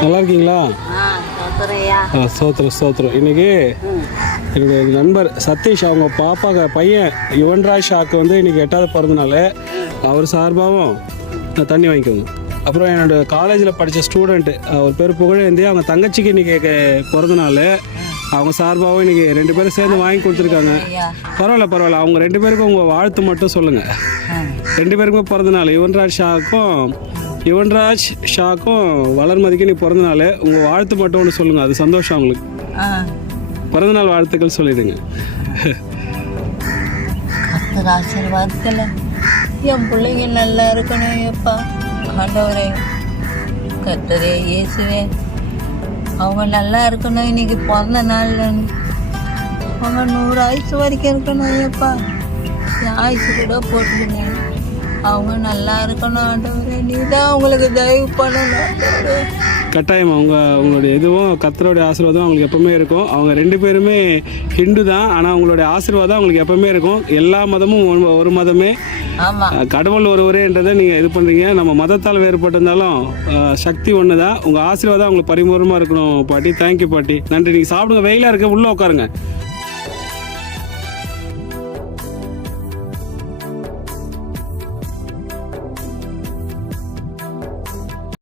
நல்லா இருக்கீங்களா? சோத்திரம் சோத்திரம். இன்னைக்கு என்னுடைய நண்பர் சதீஷ் அவங்க பாப்பா பையன் யுவன்ராஜ் ஷாக்கு வந்து இன்னைக்கு 8வது பிறந்தனால அவர் சார்பாகவும் நான் தண்ணி வாங்கிக்கோங்க. அப்புறம் என்னோட காலேஜில் படித்த ஸ்டூடெண்ட்டு அவர் பேர் புகழேந்தி, அவங்க தங்கச்சிக்கு இன்றைக்கி பிறந்தனால அவங்க சார்பாகவும் இன்றைக்கி 2 பேரும் சேர்ந்து வாங்கி கொடுத்துருக்காங்க. பரவாயில்ல, அவங்க 2 பேருக்கும் உங்கள் வாழ்த்து மட்டும் சொல்லுங்கள். 2 பேருக்குமே பிறந்தனால யுவன்ராஜ் ஷாக்கும் வளர்மதிக்கு நீ பிறந்தனால உங்கள் வாழ்த்து மட்டும் ஒன்று சொல்லுங்கள். அது சந்தோஷம் அவங்களுக்கு. பிறந்தநாள் வாழ்த்துக்கள் சொல்லிடுங்க. ஆசீர்வாதத்தில் என் பிள்ளைங்க நல்லா இருக்கணும் எப்பா. ஆண்டவரே, கர்த்தரே, இயேசுவே, அவங்க நல்லா இருக்கணும். இன்னைக்கு பிறந்த நாள் அவங்க 100 ஆயுசு வரைக்கும் இருக்கணும் எப்பா. என் ஆயுசு கூட போட்டுக்கணும். அவங்க நல்லா இருக்கணும் ஆண்டவரே. நீ தான் அவங்களுக்கு தயவு பண்ணணும் ஆண்டவரே. கட்டாயம் உங்களுடைய இதுவும் கர்த்தருடைய ஆசீர்வாதம் அவங்களுக்கு எப்பவுமே இருக்கும். அவங்க 2 பேருமே ஹிந்து தான், ஆனால் அவங்களுடைய ஆசீர்வாதம் அவங்களுக்கு எப்பவுமே இருக்கும். எல்லா மதமும் ஒரு மதமே, கடவுள் ஒருவரேன்றதை நீங்கள் இது பண்ணுறீங்க. நம்ம மதத்தால் வேறுபட்டிருந்தாலும் சக்தி ஒன்று தான். உங்கள் ஆசீர்வாதம் அவங்களுக்கு பரிபூர்ணமாக இருக்கணும் பாட்டி. தேங்க்யூ பாட்டி, நன்றி. நீங்கள் சாப்பிடுங்க, வெயிலாக இருக்க, உள்ளே உட்காருங்க.